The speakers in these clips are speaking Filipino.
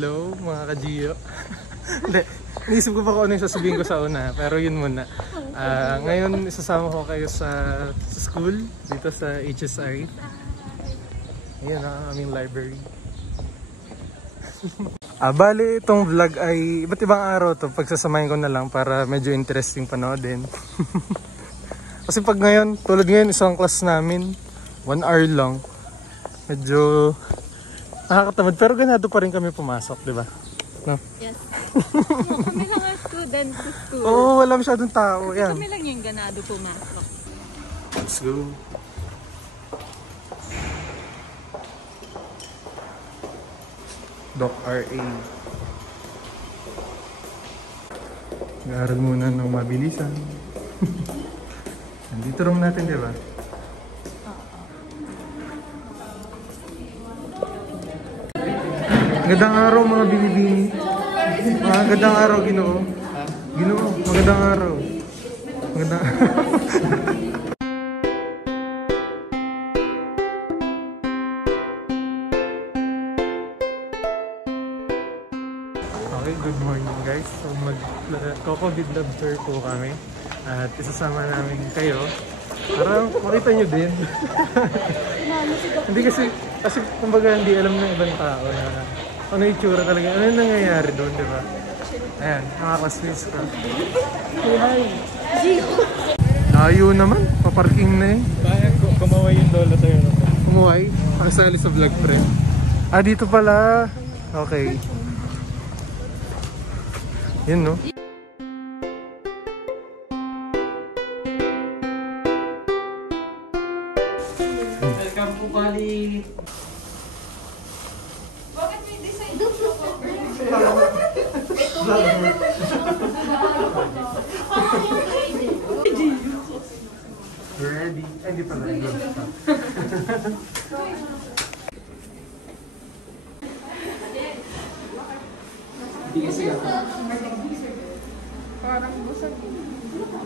Hello mga ka-Gio. Hindi, naisip ko pa kung ano yung sasabihin ko sa una, pero yun muna. Ngayon isasama ko kayo sa school dito sa HSI. Ayan ang aming library. Bali itong vlog ay iba't ibang araw to. Pagsasamahin ko na lang para medyo interesting panoodin. Kasi pag ngayon, tulad ngayon isang class namin, 1 hour lang. Medyo nakakatamad pero ganado pa rin kami pumasok, di ba? No? Yes. Kami lang ang student sa school. Oo, wala masyadong tao. Yan. Kami lang yung ganado pumasok. Let's go. Doc RA. Nag-aaral muna ng mabilisan. Nandito room natin, di ba? Magandang araw mga binibini. Magandang araw, Ginoo. Ginoo, magandang araw. Magandang Okay, good morning guys. So mag-COVID love tour po kami. At isasama namin kayo. Parang makita nyo din. Hindi kasi kumbaga hindi alam ng ibang tao na ano yung tsura talaga. Ano yung nangyayari doon, di ba? Ayan, mga classmates ko. Say hi! Layo naman, paparking na eh. Kaya kumaway yung lola sa'yo. Kumaway? Pakisali sa vlog friend. Dito pala. Okay. Yun no? Welcome po bali. Bakit may design doon sa cover? Ready? Hindi pala. Hindi kasi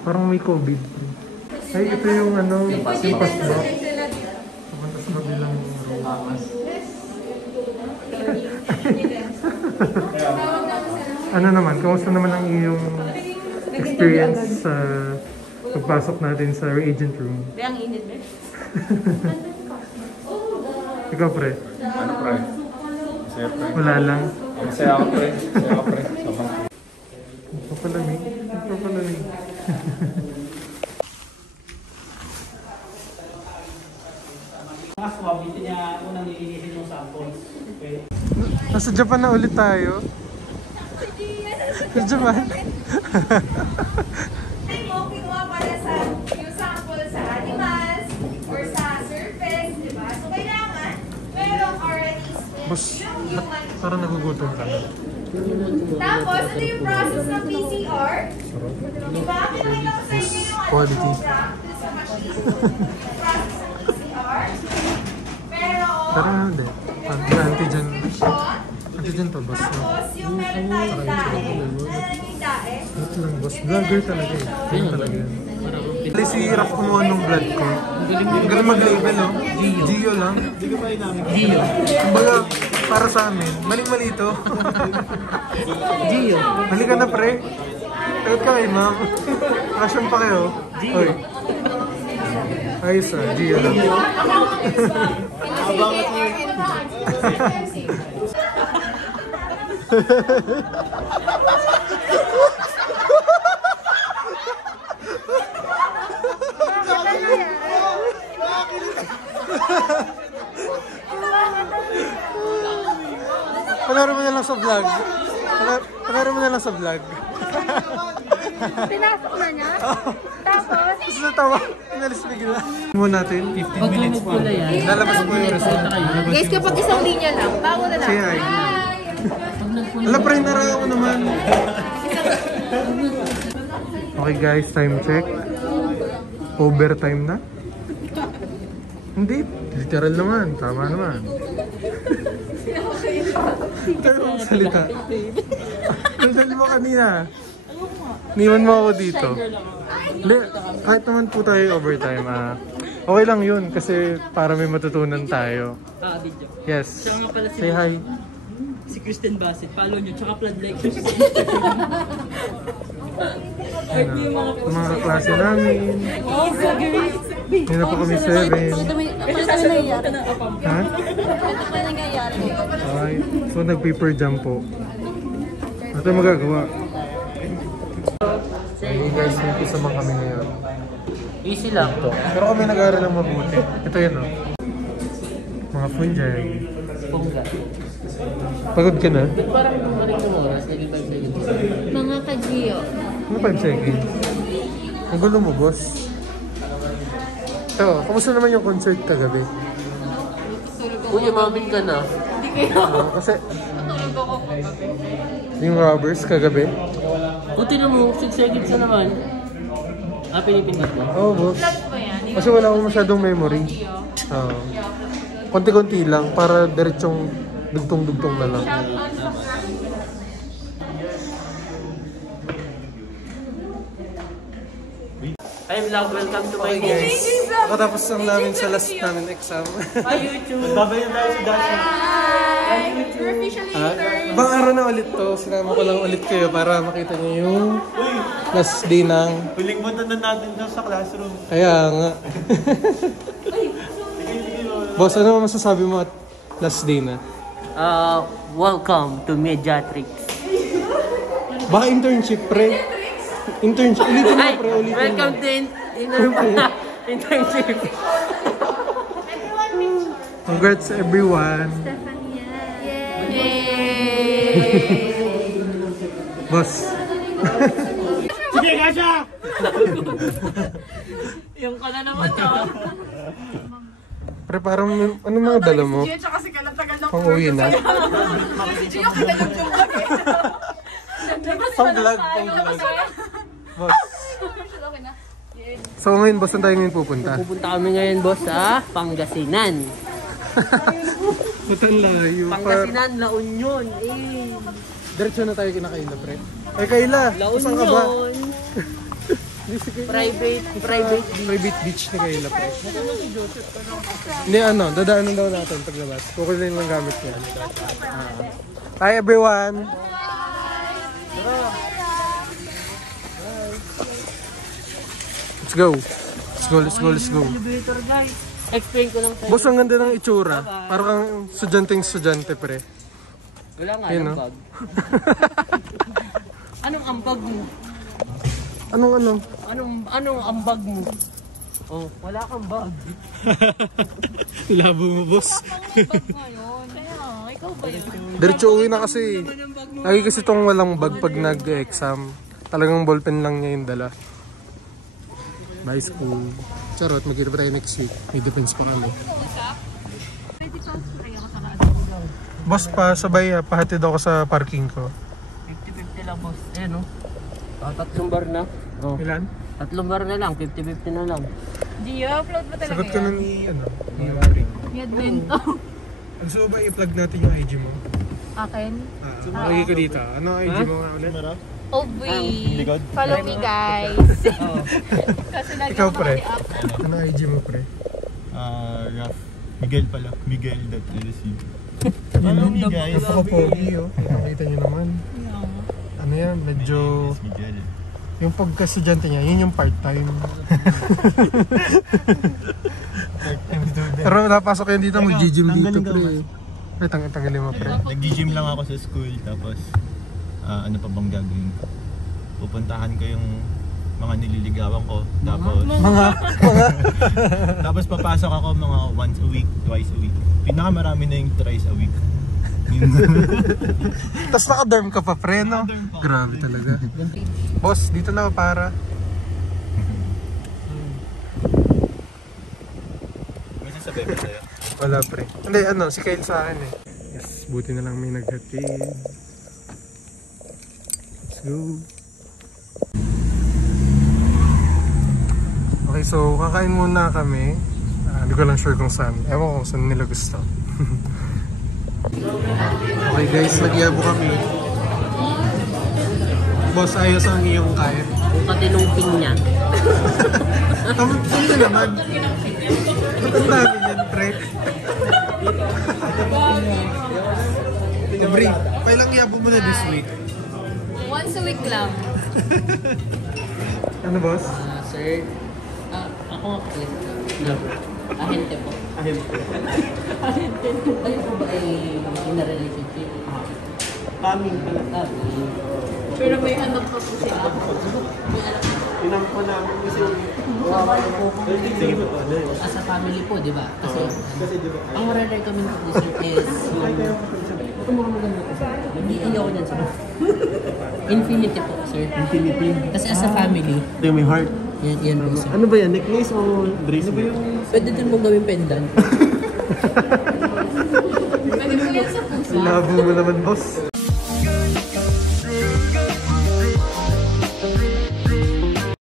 Parang may COVID. Ay, ito yung ano, simpas na. Papunta sa kabilang room. Ano naman, kamusta naman ang iyong experience sa pagpasok natin sa reagent room? Ang init ba? Ikaw pre? ano pre? Masaya pre. Wala lang. Masaya ako pre. Masaya ako pre. Papalamig. Papalamig. Mga swab, ito niya unang nililisin yung samples. Okay. Nasa Japan na ulit tayo. Sa Japan. Ay mo, kinuha pala sa yung sample sa animals or sa surface, di ba? So, kailangan merong already Boss, yung human. parang nagugutom ka na. Tapos, ito yung process ng PCR. Di ba? Pinakita ko sa inyo yung Quality. program sa machine. Process ng PCR. Pero hindi. Antigen. Description. Antigen to, boss. No? Tapos, yung meron tayong dae. Ano yung dae? Ito lang, boss. Vlogger talaga eh. Ganyan talaga yan. Dali si Raf kumuha ng blood ko. Ang galing mag-label, no? Gio lang. Gio. Kumbaga, para sa amin, maling-mali ito. Gio. Halika na, pre. Tagot ka kay ma'am. Passion pa kayo. Gio. Ayos ah, Gio lang. Abangat mo. Panoorin mo na lang sa vlog. Panoorin mo na lang sa vlog. Pinasok na niya? Tapos? Tapos natawa. Inalis bigla. Mo natin. 15 minutes po. Lalabas po yung result. Guys, kapag isang linya lang, bago na lang. Say hi. Alam pa rin naraga mo naman. Okay guys, time check. Overtime na? Hindi. Literal naman. Tama naman. Pero salita. Dali mo kanina. Niwan mo ako dito. Hindi, kahit naman po tayo overtime. Okay lang yun kasi para may matutunan tayo. Video. Yes. Say hi. Si Kristen Bassett. Follow nyo. Tsaka flood like nyo sa Instagram. Kahit niyo yung Mga kaklase namin. Hindi na po kami 7. Ito nangyayari. Ha? Ito pa nangyayari. Okay. So nag-paper jam po. Ito yung magagawa. Hey guys, may kisama kami ngayon. Easy lang to. Pero kami nag-aaral ng mabuti. Ito yun oh. Mga fungi. Pongga. Pagod ka na? Ba't parang bumalik ng oras? 35 seconds. Mga ka-Gio. Ano 5 seconds? Ang gulo mo, boss. Ito, kamusta naman yung concert kagabi? Uy, umamin ka na. Kasi yung robbers kagabi? Buti na mo, 6 seconds na naman. Pinipindot mo. Oo, boss. Kasi wala akong masyadong memory. Oo. Konti-konti lang para diretsong dugtong-dugtong na lang. I'm Love, welcome to my Okay home. guys, nakatapos lang namin sa last namin exam. Hi YouTube! Babayan tayo si Dasha. We're officially third. Ibang araw na ulit to, sinama ko lang ulit kayo para makita niyo yung last day ng... Huling punta na natin dyan sa classroom. Kaya nga. Boss, ano masasabi mo at last day na? Welcome to Mediatrix. Baka internship, pre. Internship. Ulitin mo, pre. Ulitin mo. Welcome to internship. Congrats everyone. Boss. Sige, Dasha! Yung ka na naman to. Pre, parang ano mga dala mo? Gio, tsaka si Kalat tagal ng Pang uwi na. Si Gio, kinalag yung vlog eh. Pang vlog, pang vlog. Boss. So ngayon, boss, saan tayo ngayon pupunta? Pupunta kami ngayon, boss, sa Pangasinan. Matan layo. Pangasinan, La Union. Diretso na tayo kina Kayla, pre. Ay, Kayla, La saan ka ba? Union. Private Beach ni Kayla, pre. Hindi, ano, dadaanan daw natin paglabas. Kukunin lang gamit niya. Hi, everyone! Let's go! Let's go! elevator, guys. Explain ko lang sa'yo. Boss, ang ganda ng itsura. Parang kang estudyante, pre. Wala nga, Yun, anong no? bag? Anong ambag mo? Anong ambag mo? Oh, wala kang bag. Labo mo, boss. Ikaw ba yun? Diretso uwi na kasi. Lagi kasi itong walang bag pag nag-exam. Talagang ballpen lang niya yung dala. Bye school. Charot, magkita pa tayo next week. May defense pa kami. Boss pa, sabay pahatid ako sa parking ko. 50-50 lang, boss. Ayan, no? Tatlong bar na. Oh. Ilan? Tatlong bar na lang, 50-50 na lang. Gio, upload mo talaga Sagot ka na ni, ni Yadvento. Gusto mo ba i-plug natin yung IG mo? Akin? Lagi ko dito. Ano ang IG mo nga ulit? Ovi. Follow me, guys. Kasi lagi Ikaw, ako pre. maki-up. Ano ang IG mo, pre? Raf. Miguel pala. Miguel.lc. Follow me, guys. Ako pogi, oh. Nakita nyo naman. Ano yan, medyo... Miguel. Yung pagka-estudyante niya, yun yung part-time. Pero napasok yan dito, mag-gym dito, pre. Ay, tanggalin mo, pre. Nag-gym lang ako sa school, tapos ano pa bang gagawin ko? Pupuntahan ko yung mga nililigawan ko, tapos tapos papasok ako mga once a week, twice a week. Pinakamarami na yung thrice a week. Tapos naka-dorm ka pa, pre, no? Grabe talaga. Boss, dito na ako para. May sasabihin ba sa'yo? Wala, pre. Hindi, ano, si Kyle sa akin eh. Yes, buti na lang may naghatid. Let's go. Okay, so kakain muna kami. Hindi ko lang sure kung saan. Ewan ko kung saan nila gusto. Okay guys, nagyabo kami. Boss, ayos ang iyong kain. Kung katinumping niya. Tama naman. Ba't ang dami yan, pre? Kailang yabo mo na this week? Once a week lang. Ano, boss? Sir, ako nga po. Ahente po. Ahente. Kayo po ba ay in a relationship? Kami pala. Pero may anak pa po sila. Inang po namin kasi As a family po, di ba? Kasi ang recommend ko this is ito mo maganda ko sir. Nag-iiyaw ko niyan sir. Infinity po, sir. Infinity. Kasi as a family, Ito yung may heart. yan po sir. Ano ba yan? Necklace o bracelet? Pwede din mong gawin pendant. Pwede po yan sa pusa. Labo mo naman, boss.